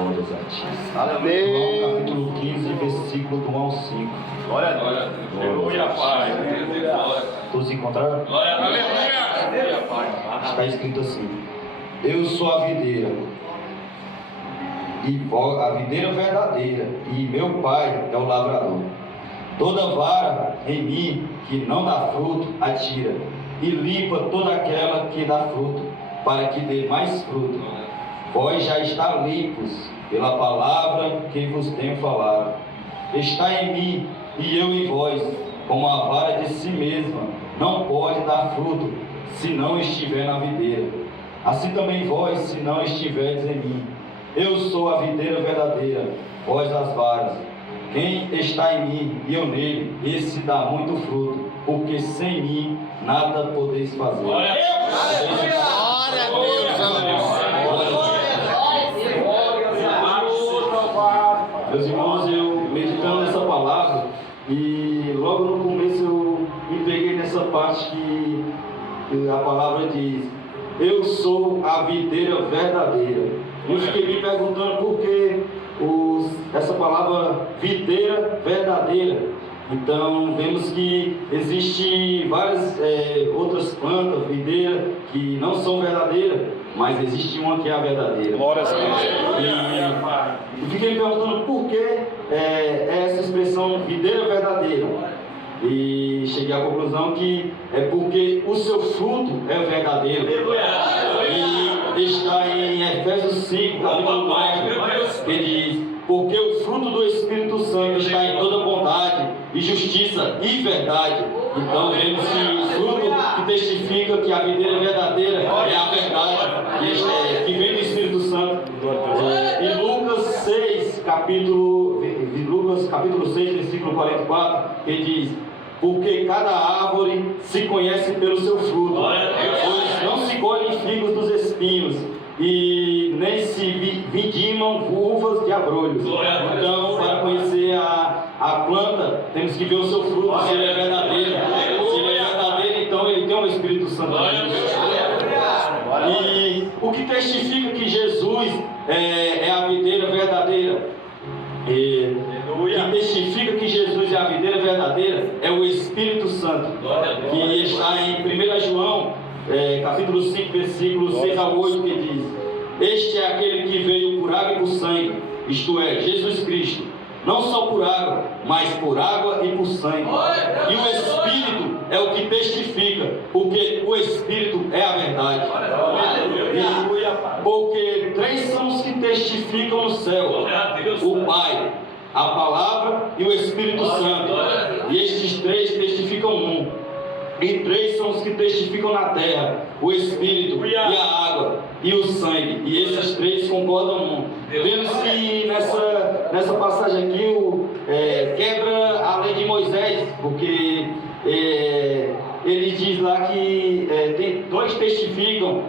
Glórias a ti. João capítulo 15, versículo do 1 ao 5. Glória a Deus. Aleluia, Pai. Todos encontraram? Glória a Deus. Está escrito assim: eu sou a videira, e a videira verdadeira, e meu pai é o lavrador. Toda vara em mim que não dá fruto, atira, e limpa toda aquela que dá fruto, para que dê mais fruto. Vós já está limpos pela palavra que vos tenho falado. Está em mim e eu em vós, como a vara de si mesma não pode dar fruto, se não estiver na videira. Assim também vós, se não estiverdes em mim. Eu sou a videira verdadeira, vós as varas. Quem está em mim e eu nele, esse dá muito fruto, porque sem mim nada podeis fazer. Glória a Deus. Meus irmãos, eu meditando nessa palavra, e logo no começo eu me peguei nessa parte que a palavra diz: eu sou a videira verdadeira. Eu fiquei me perguntando por que essa palavra videira verdadeira. Então vemos que existem várias outras plantas, videira, que não são verdadeiras, mas existe uma que é a verdadeira. Glória a Deus. E fiquei me perguntando por que essa expressão videira verdadeira. E cheguei à conclusão que é porque o seu fruto é verdadeiro. E está em Efésios 5, capítulo 4, que diz: porque o fruto do Espírito Santo está em toda bondade e justiça e verdade. Então vemos que o fruto que testifica que a videira verdadeira é a verdade, que vem do Espírito Santo. Em Lucas 6, capítulo 6, versículo 44, que diz: porque cada árvore se conhece pelo seu fruto, pois não se colhem figos dos espinhos, e nem se vindimam uvas de abrolhos. Então, para conhecer a planta, temos que ver o seu fruto, se ele é verdadeiro. Se ele é verdadeiro, então ele tem o Espírito Santo. E o que testifica que Jesus é a videira verdadeira? O que testifica que Jesus é a videira verdadeira é o Espírito Santo, que está em 1 João, capítulo 5, versículos 6 a 8, que diz: este é aquele que veio por água e por sangue, isto é, Jesus Cristo, não só por água, mas por água e por sangue. E o Espírito é o que testifica, porque o Espírito é a verdade. Porque três são os que testificam no céu: o Pai, a Palavra e o Espírito Santo. E estes três testificam um. E três são os que testificam na terra: o Espírito e a água e o sangue. E esses três concordam um. Vemos que nessa passagem aqui quebra a lei de Moisés, porque ele diz lá que tem dois testificam,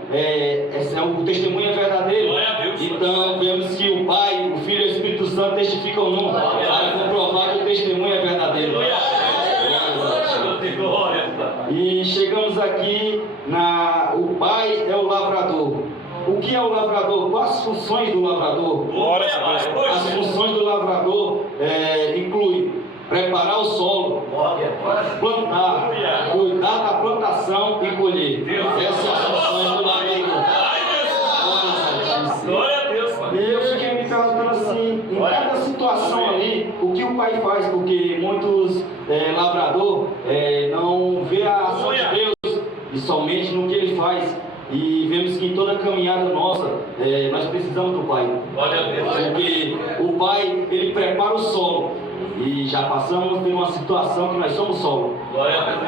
o testemunho é verdadeiro. Então vemos que o Pai, o Filho e o Espírito Santo testificam num, para comprovar que o testemunho é verdadeiro. E chegamos aqui o Pai é o lavrador. O que é o lavrador? Quais as funções do lavrador? As funções do lavrador incluem preparar o solo, plantar, cuidar da plantação e colher. Essas são as funções do lavrador. E eu fiquei me perguntando assim, em cada situação ali, o que o Pai faz, porque muitos lavrador não vê a ação de Deus e somente no que Ele faz. E vemos que em toda a caminhada nossa, nós precisamos do Pai. Porque o Pai, Ele prepara o solo. E já passamos por uma situação que nós somos solo.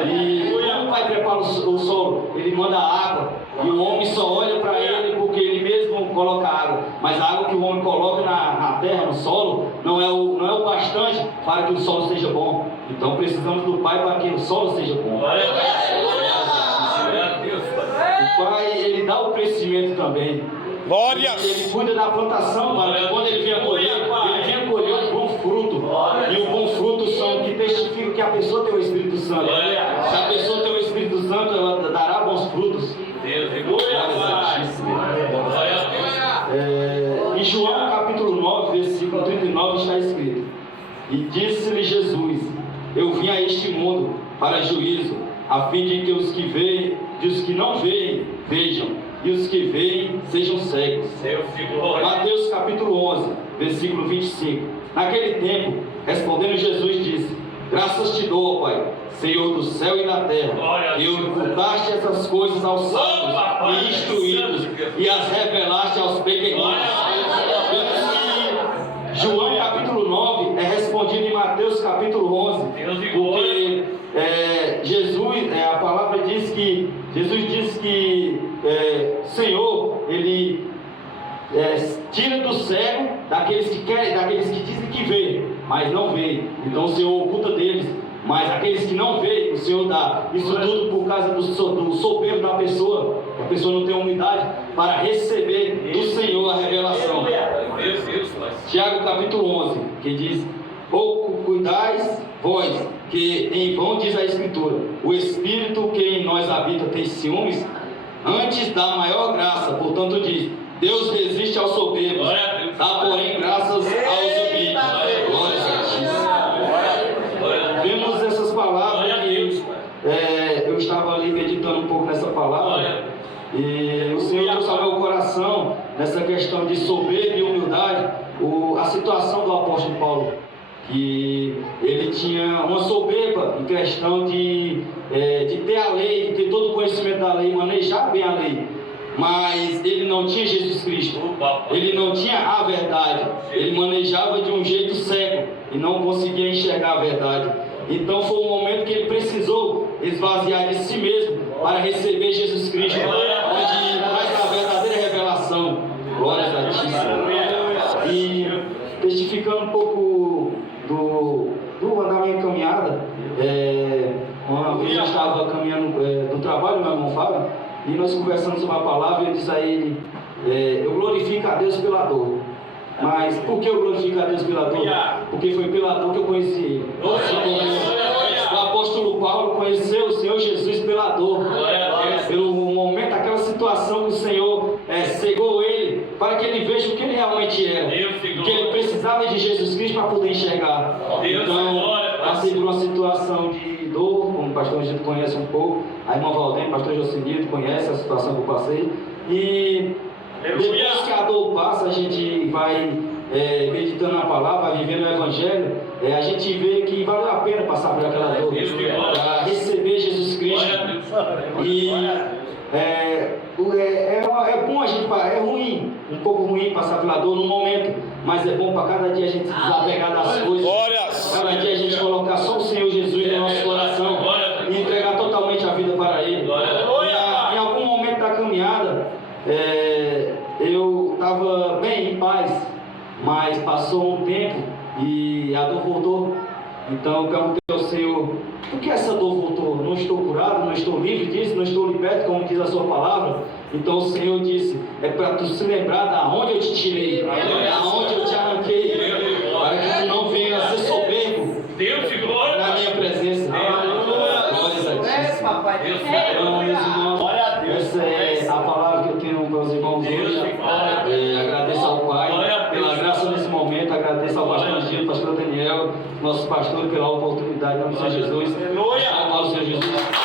E quando o Pai prepara o solo, Ele manda água. E o homem só olha para Ele porque Ele mesmo coloca água. Mas a água que o homem coloca na terra, no solo, não é o bastante para que o solo seja bom. Então precisamos do Pai para que o solo seja bom. O Pai, Ele dá o crescimento também. Ele cuida da plantação para que quando Ele venha colher, Ele venha colher um bom fruto. E o bom fruto são que testificam que a pessoa tem o Espírito Santo. Se a pessoa tem o Espírito Santo, ela dará bons frutos. Em João capítulo E disse-lhe Jesus: eu vim a este mundo para juízo, a fim de que os que não veem, vejam, e os que veem sejam cegos. Mateus capítulo 11, versículo 25. Naquele tempo, respondendo Jesus, disse: graças te dou, Pai, Senhor do céu e da terra, que ocultaste essas coisas aos sábios e instruídos e as revelaste aos pequeninos. João capítulo 9 é respondido em Mateus capítulo 11, porque a palavra diz que Jesus diz que Senhor, ele tira do cego daqueles que querem, daqueles que dizem que vê, mas não vê. Então o Senhor oculta deles, mas aqueles que não vê, o Senhor dá. Isso tudo por causa do soberbo da pessoa, que a pessoa não tem humildade para receber do Senhor a revelação. Tiago capítulo 11, que diz: pouco cuidais vós, que em vão diz a Escritura, o Espírito que em nós habita tem ciúmes, antes dá maior graça. Portanto diz: Deus resiste aos soberbos, dá porém graças aos humildes. Glória a Deus. Vemos essas palavras que eu estava ali meditando um pouco nessa palavra, e o Senhor trouxe ao meu coração nessa questão de soberba e humildade, a situação do apóstolo Paulo, que ele tinha uma soberba em questão de ter a lei, de ter todo o conhecimento da lei, manejar bem a lei, mas ele não tinha Jesus Cristo, ele não tinha a verdade, ele manejava de um jeito cego e não conseguia enxergar a verdade. Então foi um momento que ele precisou esvaziar de si mesmo para receber Jesus Cristo, onde traz a verdadeira revelação. Glória a Deus. E testificando um pouco da minha caminhada, uma vez eu estava caminhando do trabalho, meu irmão Fábio, e nós conversamos sobre a palavra, e eu disse a ele: eu glorifico a Deus pela dor. Mas por que eu glorifico a Deus pela dor? Porque foi pela dor que eu conheci ele. O apóstolo Paulo conheceu o Senhor Jesus pela dor, pelo momento, aquela situação que o Senhor cegou ele, para que ele veja o que ele realmente era, que ele precisava de Jesus Cristo para poder enxergar. Então, passei por uma situação de dor, como o pastor Egito conhece um pouco, a irmã Valdem, o pastor Jocinito conhece a situação que eu passei, e depois que a dor passa, a gente vai meditando na palavra, vai vivendo o Evangelho, a gente vê que valeu a pena passar por aquela dor, para receber Jesus Cristo. E é bom a gente, é ruim, um pouco ruim passar pela dor no momento, mas é bom para cada dia a gente se desapegar das coisas, cada dia a gente colocar só o Senhor Jesus no nosso coração e entregar totalmente a vida para Ele. Em algum momento da caminhada, eu estava bem, em paz, mas passou um tempo e a dor voltou. Então eu perguntei ao Senhor: por que essa dor voltou? Não estou curado, não estou livre disso, não estou liberto, como diz a sua palavra. Então o Senhor disse: é para tu se lembrar da onde eu te tirei, da onde eu te arranquei, para que tu não venha a ser soberbo na minha presença. Glórias a Deus. Então, meus irmãos, essa é a palavra que eu tenho para os irmãos hoje. Agradeço ao Pai pela graça nesse momento, agradeço ao pastor Gil, pastor Daniel, nosso pastor, pela oportunidade, em nome do Senhor Jesus. Ao Senhor Jesus.